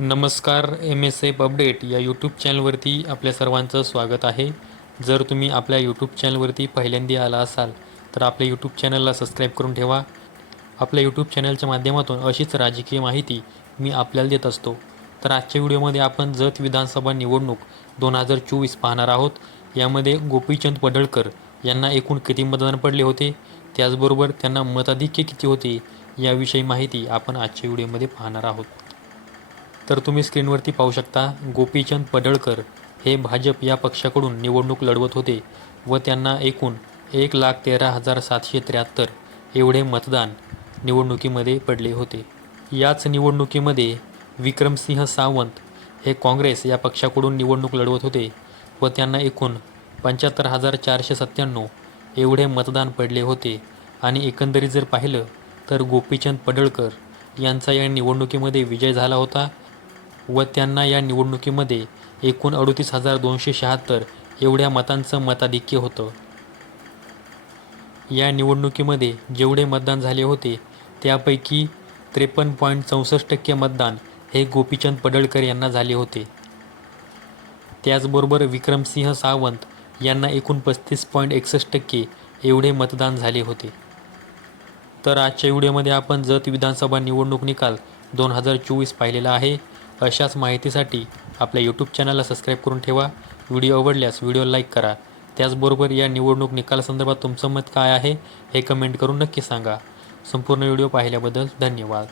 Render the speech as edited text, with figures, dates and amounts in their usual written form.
नमस्कार. MSF update या YouTube चॅनलवरती आपल्या सर्वांचं स्वागत आहे. जर तुम्ही आपल्या यूट्यूब चॅनलवरती पहिल्यांदा आला असाल तर आपल्या यूट्यूब चॅनलला सबस्क्राईब करून ठेवा. आपल्या यूट्यूब चॅनलच्या माध्यमातून अशीच राजकीय माहिती मी आपल्याला देत असतो. तर आजच्या व्हिडिओमध्ये आपण जत विधानसभा निवडणूक 2024 पाहणार आहोत. यामध्ये गोपीचंद पडळकर यांना एकूण किती मतदान पडले होते, त्याचबरोबर त्यांना मताधिक्य किती होते याविषयी माहिती आपण आजच्या व्हिडिओमध्ये पाहणार आहोत. तर तुम्ही स्क्रीनवरती पाहू शकता, गोपीचंद पडळकर हे भाजप या पक्षाकडून निवडणूक लढवत होते व त्यांना एकूण 1,13,773 एवढे मतदान निवडणुकीमध्ये पडले होते. याच निवडणुकीमध्ये विक्रमसिंह सावंत हे काँग्रेस या पक्षाकडून निवडणूक लढवत होते व त्यांना एकूण 75,497 एवढे मतदान पडले होते. आणि एकंदरीत जर पाहिलं तर गोपीचंद पडळकर यांचा या निवडणुकीमध्ये विजय झाला होता व त्यांना या निवडणुकीमध्ये एकूण 38,276 एवढ्या मतांचं मताधिक्य होतं. या निवडणुकीमध्ये जेवढे मतदान झाले होते त्यापैकी 53.64% मतदान हे गोपीचंद पडळकर यांना झाले होते. त्याचबरोबर विक्रमसिंह सावंत यांना एकूण 35.61% एवढे मतदान झाले होते. तर आजच्या व्हिडिओमध्ये आपण जत विधानसभा निवडणूक निकाल 2024 पाहिलेला आहे. अशाच माहितीसाठी आपल्या यूट्यूब चॅनलला सबस्क्राईब करून ठेवा. व्हिडिओ आवडल्यास व्हिडिओ लाईक करा. त्याचबरोबर या निवडणूक निकालासंदर्भात तुमचं मत काय आहे हे कमेंट करून नक्की सांगा. संपूर्ण व्हिडिओ पाहिल्याबद्दल धन्यवाद.